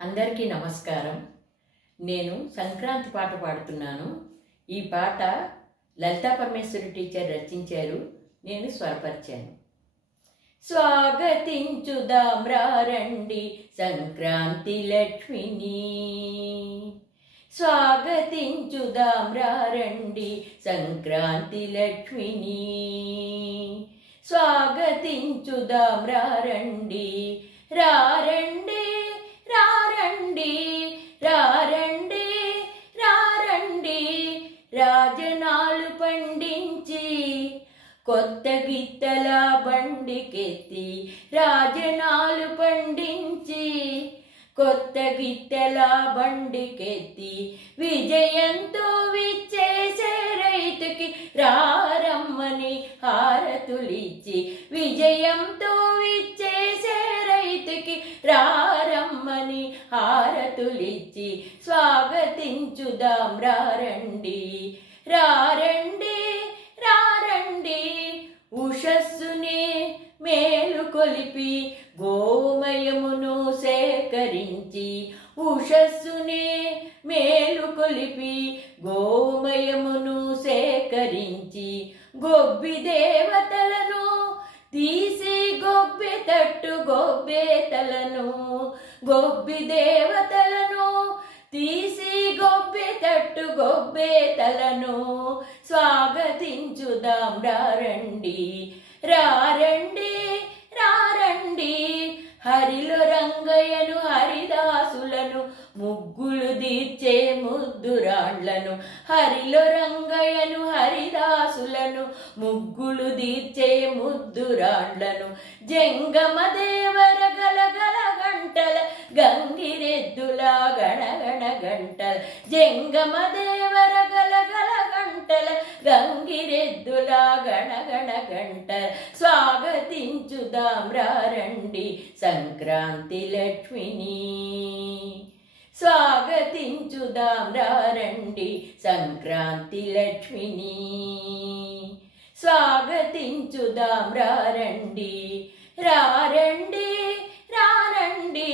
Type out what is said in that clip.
అందరికీ నమస్కారం. నేను సంక్రాంతి పాట పాడుతున్నాను. ఈ పాట లలితా పరమేశ్వరి టీచర్ రచించారు, నేను స్వరపరిచాను. స్వాగతించుదాం రండి సంక్రాంతి లక్ష్మిని, స్వాగతించుదాం రండి సంక్రాంతి లక్ష్మిని, స్వాగతించుదాం రండి రారండి రారండి రారండి రారండి, రాజనాలు పండించి కొత్త గిత్తల బండికెత్తి, రాజనాలు పండించి కొత్త గిత్తల బండికెత్తి, విజయంతో విచ్చేసే రైతుకి రారమ్మని హారతులిచ్చి, విజయంతో విచ్చేసే రైతుకి రారమ్మని హారతులిచ్చి, స్వాగతించుదాం రారండి రారండి రారండి. ఉషస్సునే మేలు కొలిపి గోమయమును సేకరించి, ఉషస్సునే మేలు కొలిపి గోమయమును సేకరించి, గొబ్బి దేవతలను తీసి గొబ్బె తట్టు గొబ్బేతలను, గొబ్బి దేవతలను తీసి గొబ్బె తట్టు గొబ్బేతలను, స్వాగతించుదాం రారండి రారండి రారండి. హరిలో రంగయ్యను హరిదాసులను ముగ్గులు తీర్చే ముద్దురాండ్లను, హరిలో రంగయ్యను హరిదాసులను ముగ్గులు తీర్చే ముద్దురాండ్లను, జంగమ దేవర గలగల గంటల గంగిరెద్దుల గణగణ గంటల, జంగమ దేవర గలగల గంటల గంగిరెద్దుల గణగణ గంటల, స్వాగతించుదాం రారండి సంక్రాంతి లక్ష్మిని, స్వాగతించుదాం రారండి సంక్రాంతి లక్ష్మిని, స్వాగతించుదాం రారండి రారండి రారండి